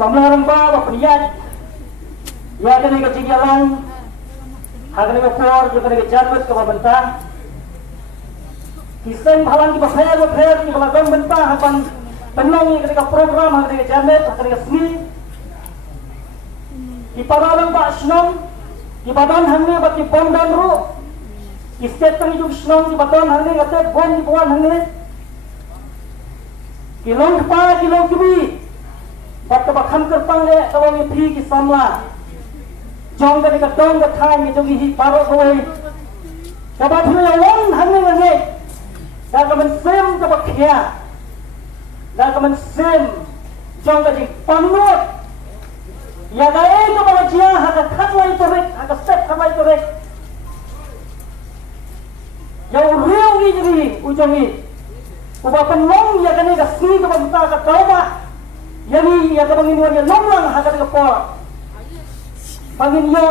Samlarang ba peniyat ya kena ke jalan hagan ke por juga kena ke jalan ke bentang kisah halang di bafel di belakang bentang hapan penong kena ke program hagan ke jalan hagan ke seni di paralong ba senong di badan hangnya bat di bom dan ru di seteng itu senong di badan hangnya kata bom di buan hangnya kilong pa kilong kibi bat ke bakam kerpang le kalau ni pi ki samla jong ka dong ka thai ni jong hi paro koi ka ba thu ya won han ni nge da ka man sem ka ba khia da ka man sem jong ka ji panot ya ga e ka ba jia ha ka khat lai to rek ha ka step khat lai to rek ya riu ni ji ujong ni ko ba panong ya ka ni ka si ka ba ta ka tau ba yani ya ka bangin ya lomlang ha ka po bangin yo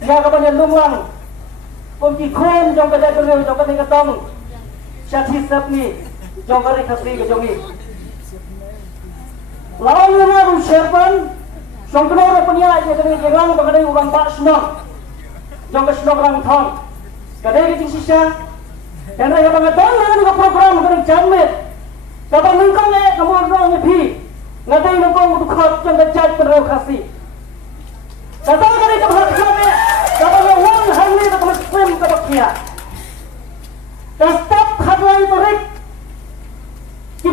ya ka bangin lomlang kom ki khon jong ka da ko jong ka ni ka tong sati sap ni jong ka ri khasri ka jong ni law yu na ru sherpan jong ka ro panya ya ka ni jegang ba ka ni urang ba sno jong ka sno rang thong ka dei ki sisha dan ra ka bangin don na ka program ka ni jammet kalau nengkong le kamu orang ni pi, ngadai nengkong untuk khot jang kejat perlu kasih. Kata kali kamu hakam le, kalau le wang hang ni kamu swim ke bakia. Stop khatlai torik. Ki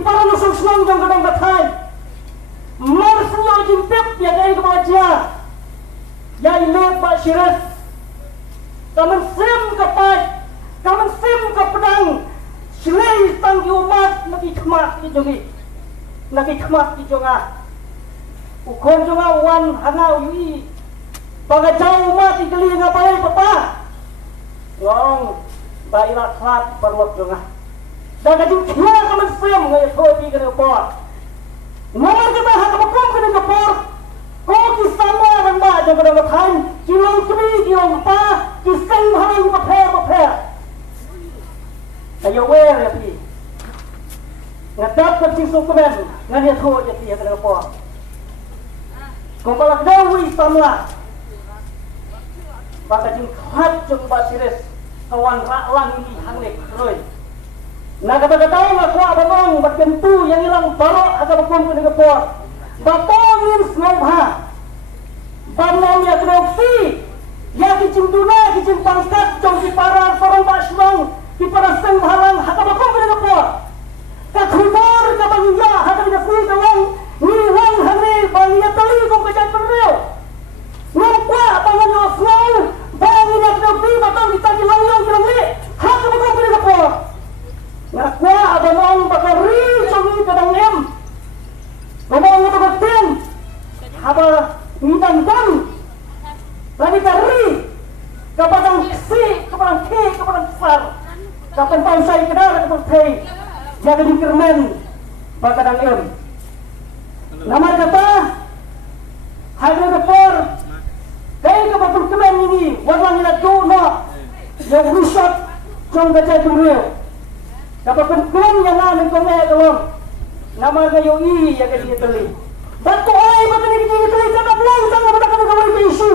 paru nusuk senang jang kadang kathai. Mar senyo jintip ya dai ke baja. Ya ile pak syiras. Kamu swim ke pai, kamu swim ke pedang. Silai tang umat lagi kemat di jongi, lagi kemat di jonga. Ukon jonga wan hangau yui, bagai jauh umat di keli ngapai papa. Wong baiklah klat perlok jonga. Dan kajing kia kaman sem ngaya kodi kena kepor. Nomor kita hak kebekum kena kepor. Kau kisama dan ba jang kena kepan. Kilong kemi kilong pa, kiseng harang paper. Ayo wer ya pi. Ngadap ke sing sukumen, ngani tho je pi kena po. Ko balak dawi samla. Baka jing khat jung ba siris kawan ra lang ini hanglek roi. Naga baka tahu ngaku abang bat kentu yang hilang baro aga bakum kena po. Batongin snobha. Banom ya kena uksi. Ya kicing tuna kicing pangkat jong di para sorong ba snong. Di para seng halang haka bakom kena po. Ka khumor ka bangya haka ni free ka wang ni wang hangre bangya tali ko ka jan perreo. Ngapa pangan yo slow bangin na kena batang kita di langyong kilang li haka bakom kena po. Ngakwa abanong bakari jongi kadang em. Ngomong ngapa batin. Haba ngitan dan lagi kari kapadang si kapadang ke kapadang besar. Kapan tahu saya kenal dengan saya jaga di kermen bakadang em. Nama kata hadir kepor kaya kapatul kemen ini warna nila dono yang rusak jong gajah duril. Kapan kemen yang lain kau meh tolong nama kayu i yang kaya teli. Batu ay mata ni kaya teli kakap lang sang nama kata kawai ke isu.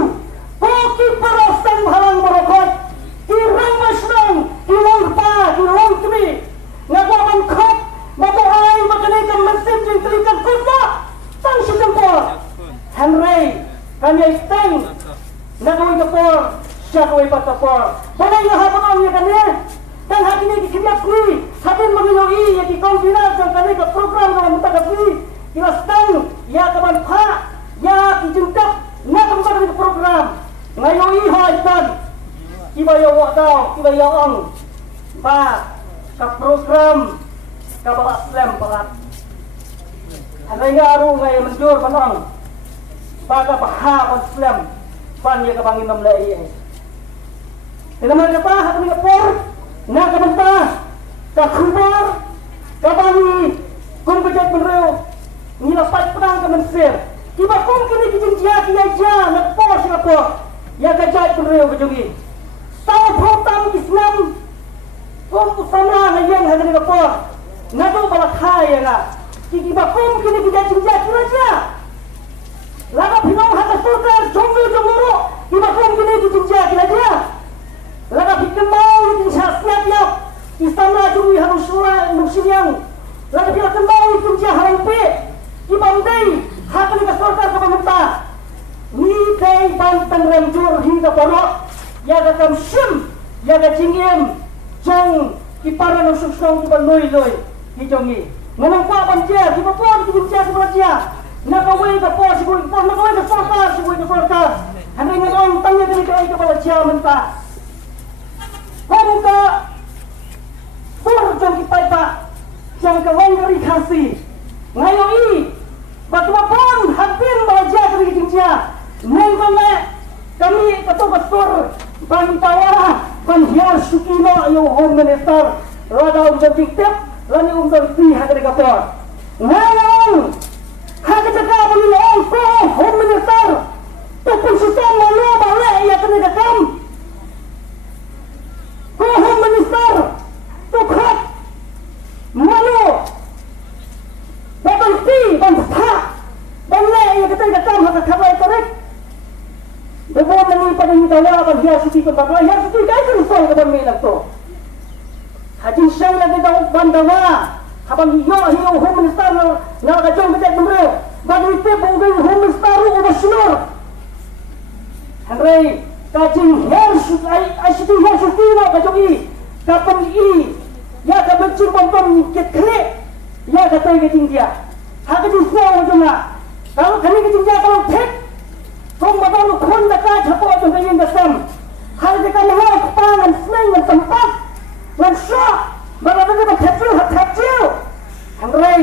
Koki perasaan halang merokot. Kirang masnong, kilong pa, kilong kami. Ngaku aman kop, batu ay makanikan mesin jeng telikan kuda. Tang si tempor. Henry, kami isteng. Nagawin kapor, siya kawin patapor. Balay nga hapang niya kanya. Dan hati ni dikimat ni. Hatin magiloi, ya di konfinat ang kanya ka program ka mamutagat ni. Kilastang, ya kaman pa, ya kijungkap, nga kaman ka program. Ngayon ihoy iba yang wakau, iba yang ang, ba, ka program, ka balak slam balat. Ada yang aru ngayon menjur panong, ba ka baha pan slam, pan ya ka bangin namlai. Kenapa kata hati ni kapor, na ka banta, ka khumar, ka bangi, kung kajat menreo, nilapat pedang ka mensir. Iba kung kini kijinjia kiyaja, nakapor si kapor, ya kajat menreo kajogi. Tahu protam Islam, kau usama ngayon hanya kapor, ngadu balak kaya na, kiki bakum kini kita cinta kira laga pinong hata surkar jonglo ibakum kini cinta kira laga pikir mau itu siap istana juri harus suara nusinyang laga pikir mau itu cinta harampe ibandai hata ni surkar kepemerintah ni kai bantang remjur hingga porok ya kam sim ya cingiem jong kipara nusuk-nusuk kipan loi hijongi menampak banjir di bawah di banjir di banjir nak away ke pos sibuk pos nak away ke sorkas hendak ngomong tanya dari ke banjir mentah kamu jong kipai pak jang ke wangari kasih ngayoi bagaimanapun hampir banjir dari banjir nengkome kami ketua pastor Bantawara Banjar Sukino yung Home Minister Rada Umdang Tiktip Lani Umdang Ti Hagad Kapor ngayon Hagad Kapor nilaong ko Home Minister Tupun susang malu balik iya kanigakam ko Home Minister Tukhat malu Babang Ti Bantha balik iya kanigakam Hagad Kapor Tarik Depan mengi pada hitawa Banjar Suti Kembang Banjar Suti kaya kerusol ke bumi lang to Hajin siyang lagi daw bandawa habang hiyo Home Minister na nakakajong kajet numero bago ito bugay Home Minister umasunor Henry kajing ay Suti Her Suti na kajong kapang ya kabancing pompong kekre ya katay kajing dia hakajing siya wajo nga kalau kani kajing dia kalau tek kung mabalu kon na kajapo itong kanyang dasam hal di ka mga kapangan snay ng tempat ng shock marami ka magkatsil Henry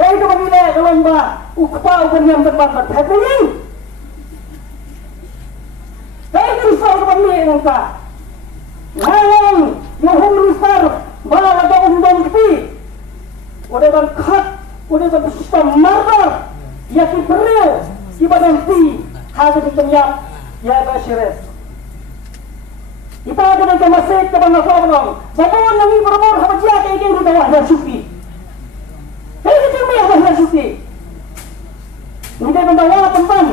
kaya ka manila gawang ba ukpa o kanyang tempat magkatsil kaya ka rin sa manila ng ka ngayon yung Home Minister wala daw undang kipi wala bang cut wala bang sistem murder yakin beriw ibadang ti hasil ditemyak ya Bashires ipaga ng kamasik ka bang nasobong batawan ng ibromor habadya kay kayo dawah na suki kaya ka may habah na suki hindi bandawa tempan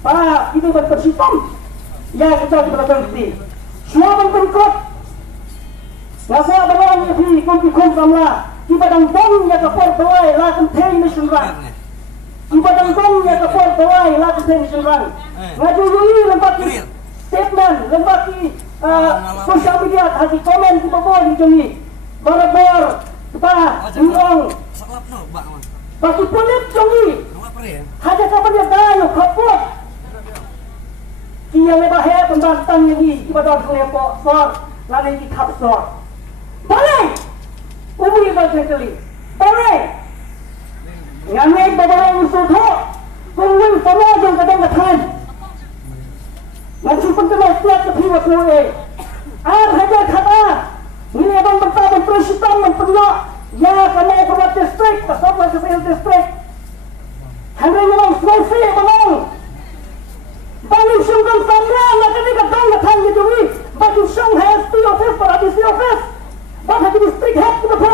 pa itu berpersipam ya kita berpersipam ti suabang pengkot nasa barang yafi kumpikum kamla ibadang dom ya kapor bawai lakan tei mission run ibadang dom ya kapor bawai lakan tei mission run ngajuyui lembaki statement lembaki social media hati komen di bawah di jongi barabor pa ngong baki pulit jongi haja kapan dia dayo kapot iya lebahe pembantang ini ibadang lepo sor lalu di kapsor balik umur sekali balik ngangai babalang usuto kungwing pamajong kadang katan ngansupan terus tiap kepiwa kuwe hajar kata ini abang bertabang presiden memperlok ya kami perat distrik kasablah kesehatan distrik hendak ngomong selesai abang balik sungkan samra nak ini kadang katan gitu ni bagi sung HSP office para DC office bagi di distrik head kita per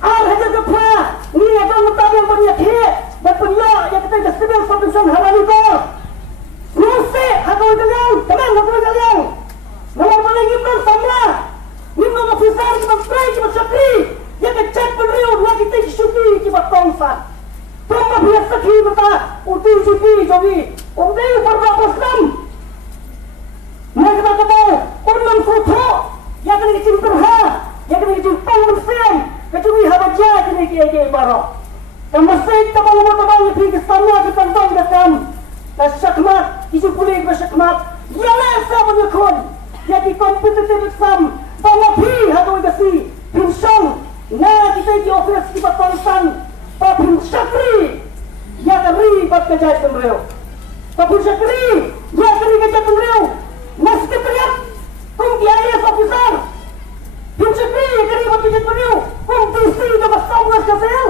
hajar kata ni abang bertabang banyak hit dan penyak yang kita civil service halal itu Nuse, ako kalian, teman ako kalian. Nawang malingin ng samla. Nino officer, kibag-spray, kibag-sakri. Yang kecek penriyo, lagi tayo suki, kibag-tongsan. Toma biyak sakhi mata, uti suki, jogi. Umdi, parwapos nam. Nagkakataw, unang suto. Yang kini kicimperha, yang kini kicimpang magsiyam. Kacungi habadya, kini kiyay baro. Kamasay, tabang-tabang, ipikistannya, kitantong datang. Syakmat, isu pulik bersyakmat ialah sama nyekon jadi kompetitif exam pamapi hatoi kasi pinsong na kita di office kita palitan pa pinsakri ya kari bat kajat pemreo pa pinsakri ya kari kajat pemreo mas ketriak kung IAS officer pinsakri ya kari bat kajat pemreo kung TC dapat sabwas kasel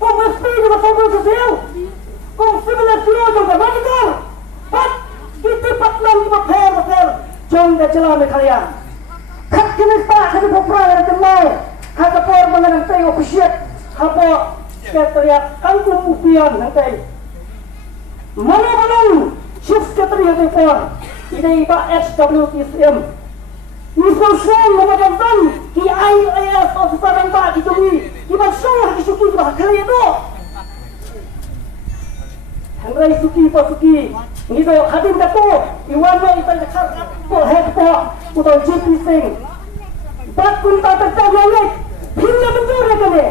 kung SP dapat sabwas kasel kung simulation ng monitor pat itipat lang di paper jong da celah me kalian kat kini pa kani popra na temay Hakapor mengenang tayo ofisiat hapo sekretariat kangkung upian nanti. Mana chief sekretariat itu ini Pak SWTSM. Instruction memadamkan KIAS officer yang Pak ditunggu. Iban saya disuki bah kali itu. Hangrai suki pa suki. Ngido hadin dato iwan mo itan dekat po head po utang GP Singh. Bakun tatak langit. Hingga bentur kami.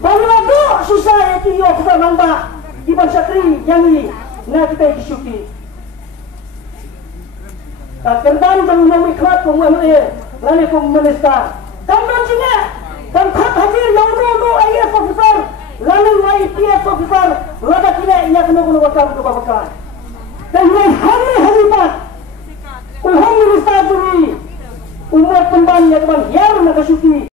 Bangladesh society officer namba Iban Syakri yang ini na kita disuki. Kerdan dan memiklat pemulai lalu pemerintah. Tamban sini dan khat hadir yang no IAS officer lalu IPS officer lada kini ia kena guna bakal untuk bakal. Dan yang hari pak umum minister ini umat temban yang teman yang nak suki.